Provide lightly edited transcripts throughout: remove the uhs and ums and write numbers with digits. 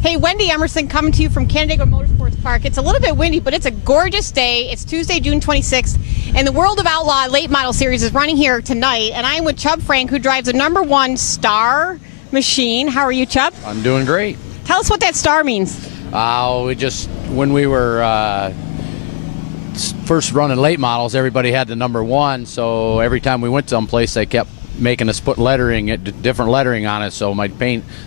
Hey, Wendy Emerson coming to you from Canandaigua Motorsports Park. It's a little bit windy, but it's a gorgeous day. It's Tuesday, June 26th, and the World of Outlaw Late Model Series is running here tonight, and I'm with Chub Frank, who drives the #1 Star machine. How are you, Chub? I'm doing great. Tell us what that star means. When we were first running late models, everybody had the #1, so every time we went someplace, they kept making us put different lettering on it. So my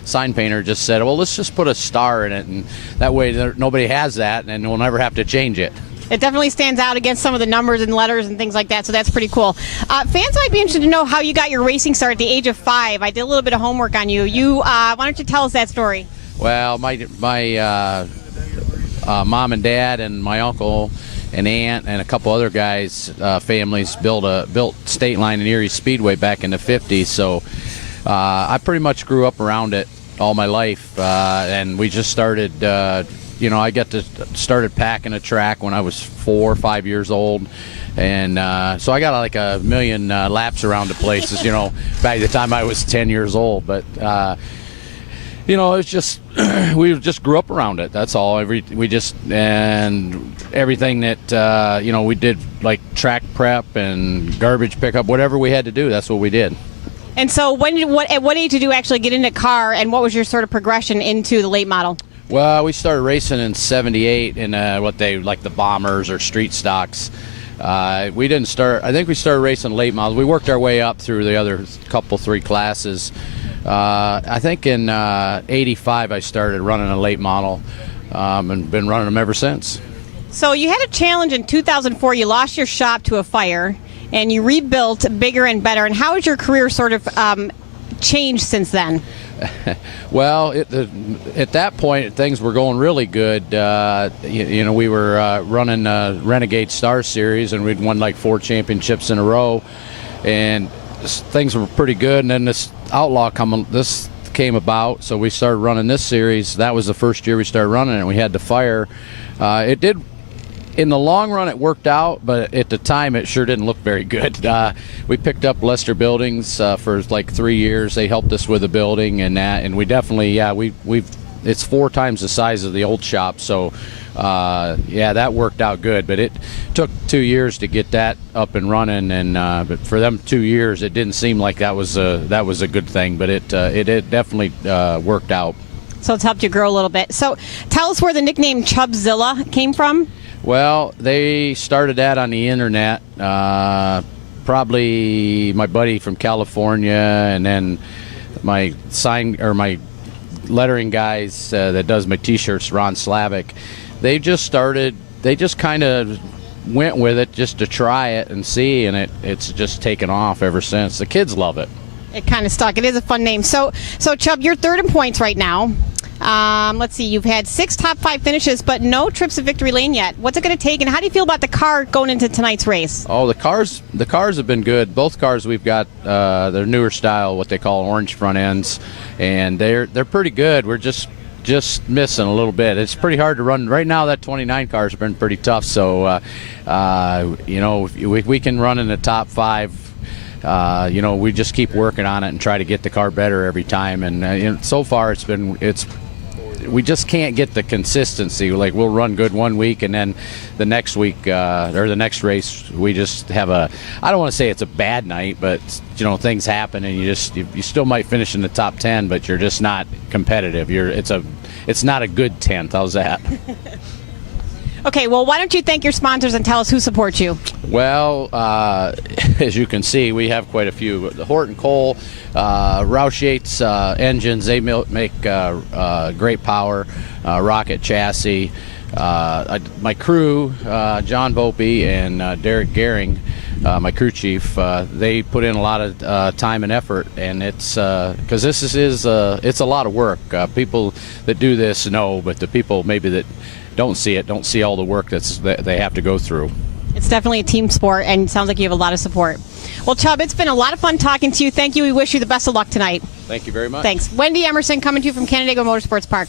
sign painter just said, well, let's just put a star in it, and that way nobody has that, and we'll never have to change it. It definitely stands out against some of the numbers and letters and things like that, so that's pretty cool. Fans might be interested to know how you got your racing start at the age of 5. I did a little bit of homework on you. Why don't you tell us that story? Well, my mom and dad and my uncle and aunt and a couple other guys' families built State Line and Erie Speedway back in the 50s. So I pretty much grew up around it all my life, and we just started. Started packing a track when I was 4 or 5 years old, and so I got like a million laps around the places. By the time I was 10 years old, but. It's just we just grew up around it. That's all. And everything that we did, like track prep and garbage pickup, whatever we had to do, that's what we did. And so, at what age did you actually get into car, and what was your sort of progression into the late model? Well, we started racing in '78 in what they like the bombers or street stocks. We didn't start. I think we started racing late models. We worked our way up through the other three classes. I think in '85 I started running a late model, and been running them ever since. So you had a challenge in 2004. You lost your shop to a fire, and you rebuilt bigger and better. And how has your career sort of changed since then? Well, at that point, things were going really good. We were running Renegade Star Series, and we'd won like 4 championships in a row, and things were pretty good. And then this Outlaw came about, so we started running this series. That was the first year we started running it, and we had the fire. It did. In the long run, it worked out, but at the time, it sure didn't look very good. We picked up Lester Buildings for like 3 years. They helped us with the building and that, and we definitely, it's 4 times the size of the old shop. So, that worked out good. But it took 2 years to get that up and running, and but for them 2 years, it didn't seem like that was a good thing. But it definitely worked out. So it's helped you grow a little bit. So tell us where the nickname Chubzilla came from. Well, they started that on the internet. Probably my buddy from California, and then my lettering guys that does my T-shirts, Ron Slavic. They just kind of went with it just to try it and see, and it's just taken off ever since. The kids love it. It kind of stuck. It is a fun name. So Chub, you're third in points right now. Let's see, you've had 6 top 5 finishes, but no trips to victory lane yet. What's it going to take, and how do you feel about the car going into tonight's race? Oh, the cars have been good. Both cars we've got, their newer style, what they call orange front ends, and they're pretty good. We're just missing a little bit. It's pretty hard to run. Right now, that 29 car's been pretty tough, so, if we can run in the top 5, we just keep working on it and try to get the car better every time. And so far, we just can't get the consistency. Like, we'll run good one week, and then the next week or the next race, we just have I don't want to say it's a bad night, but things happen, and you still might finish in the top 10, but you're just not competitive. It's not a good 10th. How's that? Okay, well, why don't you thank your sponsors and tell us who supports you? Well, as you can see, we have quite a few. The Horton Cole, Roush Yates engines, they make great power, rocket chassis. My crew, John Volpe and Derek Gehring, my crew chief, they put in a lot of time and effort, and it's because this is it's a lot of work. People that do this know, but the people maybe that don't see all the work that they have to go through. It's definitely a team sport, and it sounds like you have a lot of support. Well, Chub, it's been a lot of fun talking to you. Thank you. We wish you the best of luck tonight. Thank you very much. Thanks. Wendy Emerson coming to you from Canandaigua Motorsports Park.